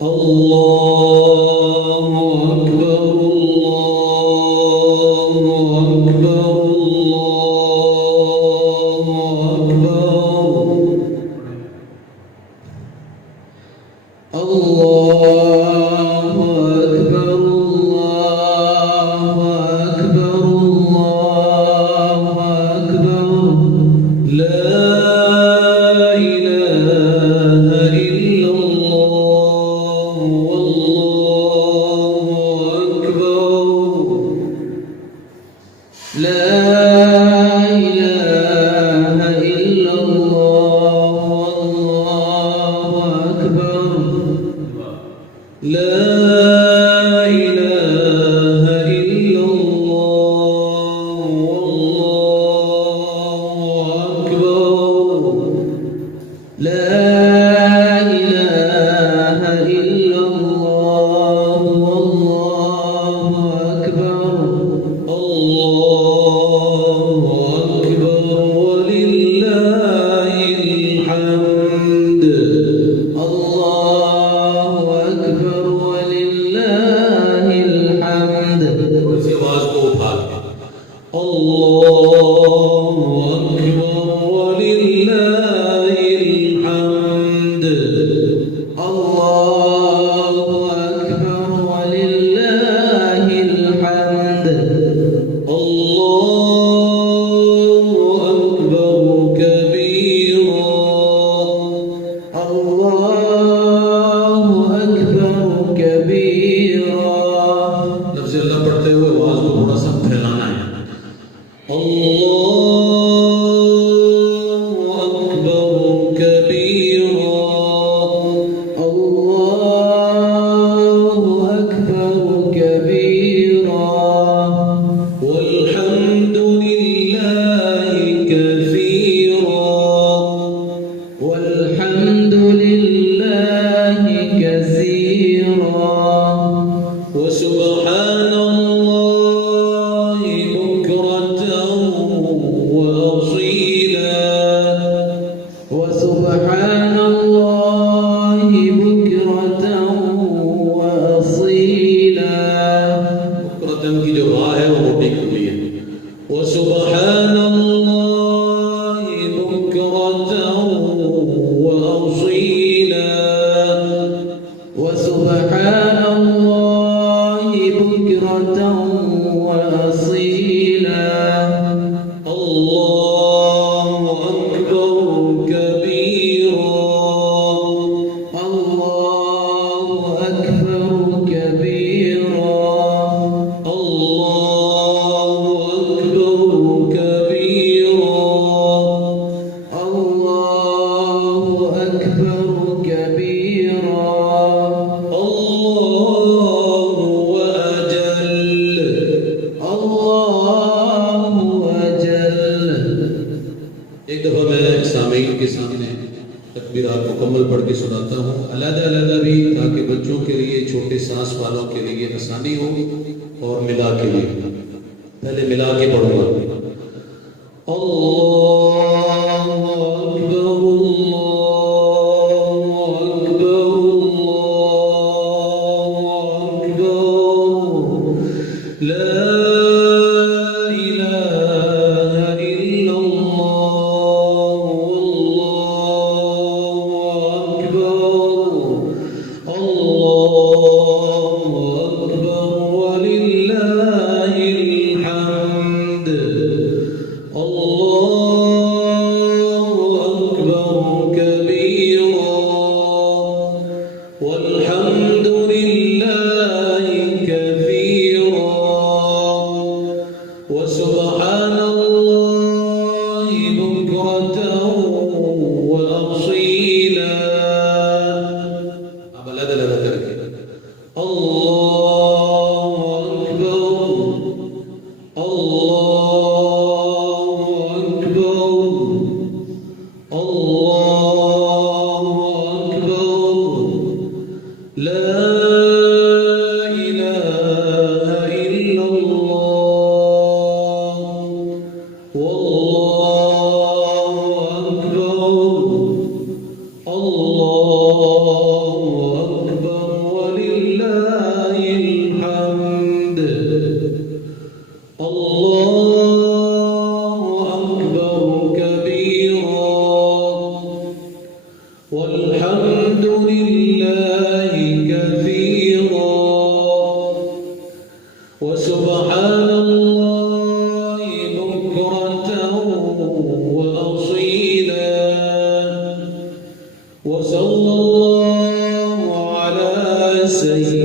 الله أكبر الله أكبر الله أكبر الله أكبر الله أكبر الله أكبر لا إله إلا الله والله أكبر لا إله إلا الله والله أكبر لا إله إلا الله والله أكبر لا إله إلا الله والله أكبر الله أكبر ولله الحمد الله أكبر ولله الحمد इसी आवाज को उठा के الله أكبر ولله الحمد الله أكبر ولله الحمد الله أكبر كبيرا الله أكبر كبيرا लफ्ज़ अल्लाह पढ़ते हुए आवाज को थोड़ा सा फैलाना है الله أكبر كبيرا الله أكبر كبيرا والحمد لله كثيرا والحمد لله كثيرا وسبحان الله بكرة وأصيلا وسبحان الله بكرة وأصيلا बुकरतन की जो वाह है वो मोटी कर ली है وسبحان الله بكرة وأصيلا وسبحان الله بكرة وأصيلا الله أكبر كبيرا الله أكبر كبيرا الله أكبر كبيرا الله أكبر كبيرا الله أجل الله أجل एक दफ़ा मैं सामीन के सामने तकबीरात मुकम्मल पढ़ के सुनाता हूँ अलग-अलग भी ताकि बच्चों के लिए छोटे सांस वालों के लिए आसानी हो और मिला के लिए पहले मिला के पढ़ूंगा الله أكبر الله أكبر الله أكبر لا إله إلا الله والله أكبر الله أكبر ولله الحمد الله وصلى الله على سيدنا